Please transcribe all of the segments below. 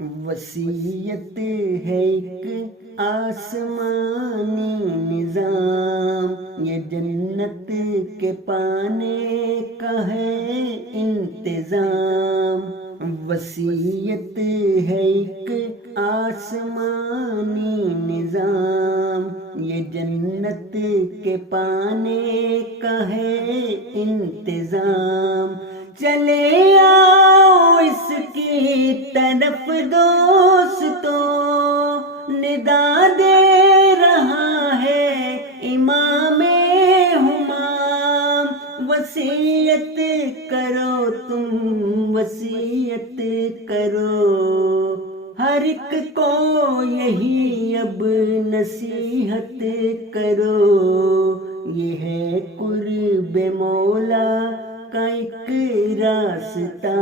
وصیت ہے ایک آسمانی نظام، یہ جنت کے پانے کا ہے انتظام۔ وصیت ہے ایک آسمانی نظام، یہ جنت کے پانے کا ہے انتظام۔ چلے آؤ اس کی طرف دوستو، ندا دے رہا ہے امام ہمام۔ وصیت کرو تم، وصیت کرو، ہر ایک کو یہی اب نصیحت کرو۔ یہ ہے قرب مولا کا ایک راستہ،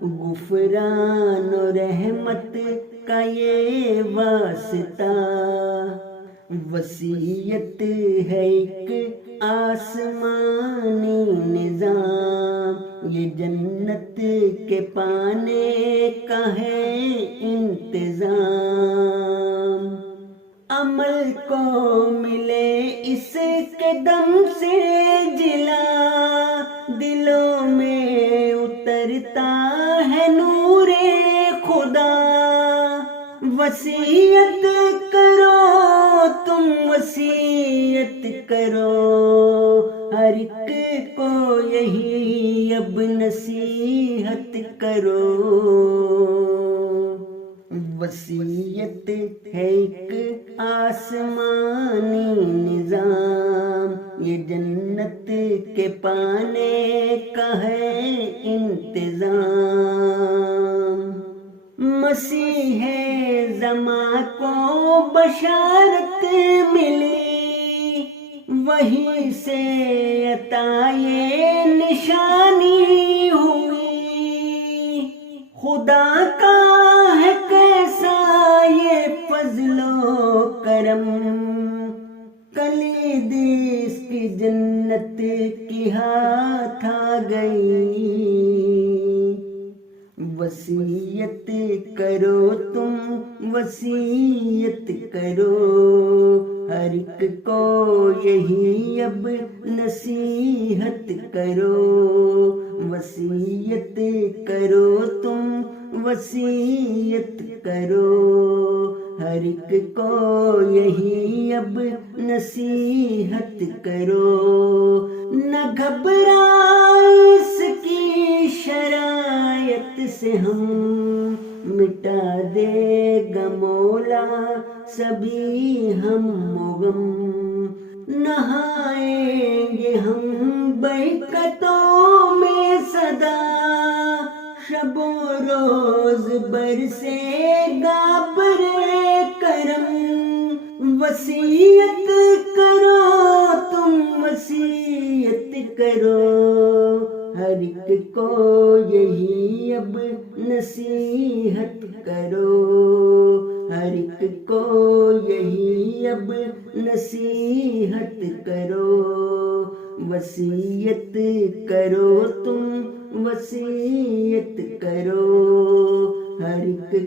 غفران و رحمت کا یہ واسطہ۔ وصیت ہے ایک آسمانی نظام، یہ جنت کے پانے کا ہے انتظام۔ عمل کو ملے اس کے دم سے جلا، دلوں میں اترتا ہے نور خدا۔ وصیت کرو تم، وصیت کرو، ہر ایک کو یہی اب نصیحت کرو۔ وصیت ہے ایک آسمانی نظام، یہ جنت کے پانے کا ہے انتظام۔ مسیح زماں کو بشارت ملی، وہیں سے عطا یہ نشانی ہوئی۔ خدا کا ہے کیسا یہ فضل و کرم، کلید اس کی جنت کی ہاتھ آ گئی۔ وصیت کرو تم، وصیت کرو، ہر ایک کو یہی اب نصیحت کرو۔ وصیت کرو تم، وصیت کرو، ہر ایک کو یہی اب نصیحت کرو۔ نہ گھبرائے اس کی شرائط سے ہم، مٹا دے گا مولا سبھی ہم و غم۔ نہائیں گے ہم برکتوں میں سدا، شب و روز برسے گا ابر کرم۔ وصیت کرو تم، وصیت کرو، ہر ایک کو یہی اب نصیحت کرو۔ ہر ایک کو یہی اب نصیحت کرو۔ وصیت کرو تم، وصیت کرو، ہر ایک کو